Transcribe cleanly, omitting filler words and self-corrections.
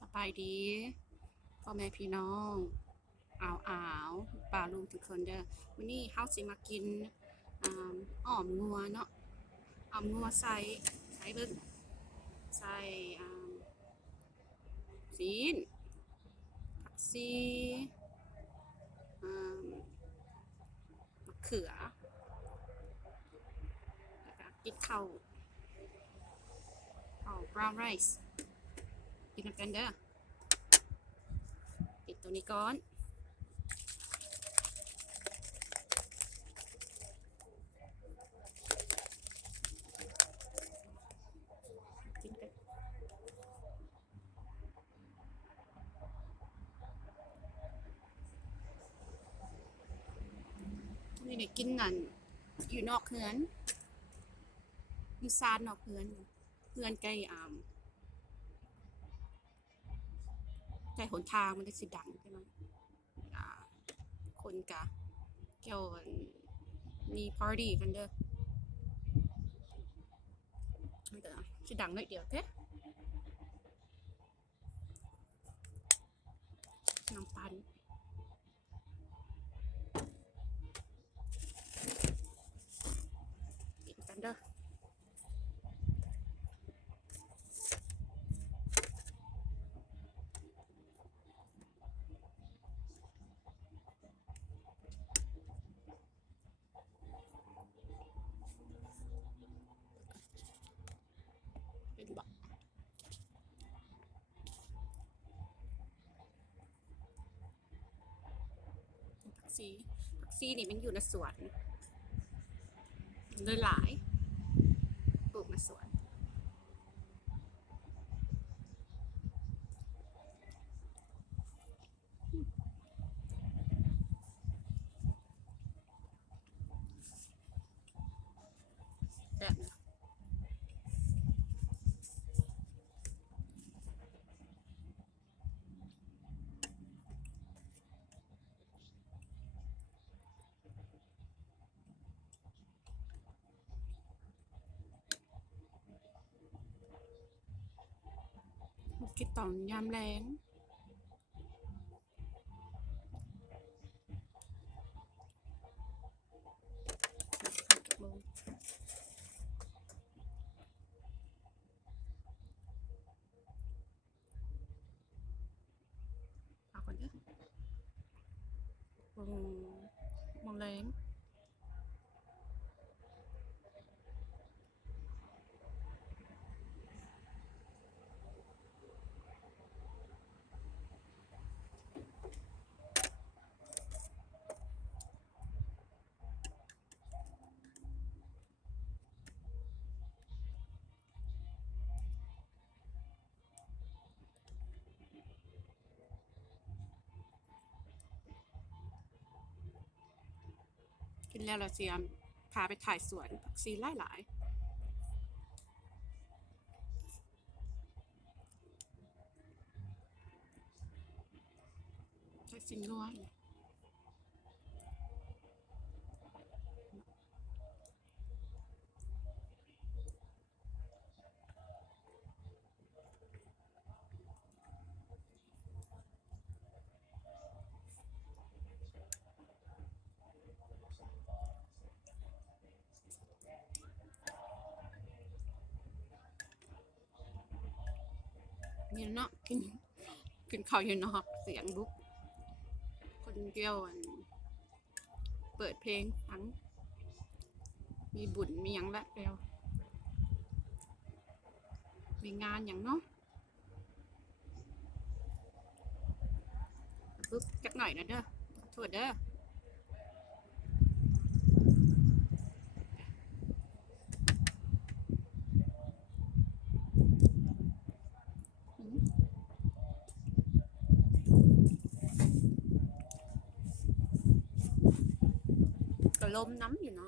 สบายดีพ่อแม่พี่น้องอ้าวป่าลุงทุกคนเด้อวันนี้เฮาสิมากินอ้อมงัวเนาะอ้อมงัวใส่เบิ่งใส่ซีนผักชีมะเขือแล้วก็กินข้าว brown rice กินกันเด้อปิดตัวนี้ก่อนกินกันนี่ได้กินนั่นอยู่นอกเฮือนอยู่ซานนอกเฮือนใกล้ใกล้หนทางมันได้สิดังใช่ไหมคนกะเกี่ยวมีปาร์ตี้กันเด้อมันก็สิดังหน่อยเดียวเท่น้ำปันกินกันเด้อเป็นบ่ผักชีนี่มันอยู่ในสวนเลยหลายปลูกในสวนแบบนะกินตอนยามแรงโมงเอาก่อนเด้อโมงแรงกินแล้วเราเสียมพาไปถ่ายสวนผักชีหลายๆใส่สินนัวนี่เนาะกินข้าวอยู่นอกเสียงบุ๊กคนเดียวเปิดเพลงฟังมีบุญมีหยังละแล้วมีงานอย่างเนาะปึ๊บจักหน่อยนะเด้อโทษเด้อก็ลมน้ำอยู่เนาะ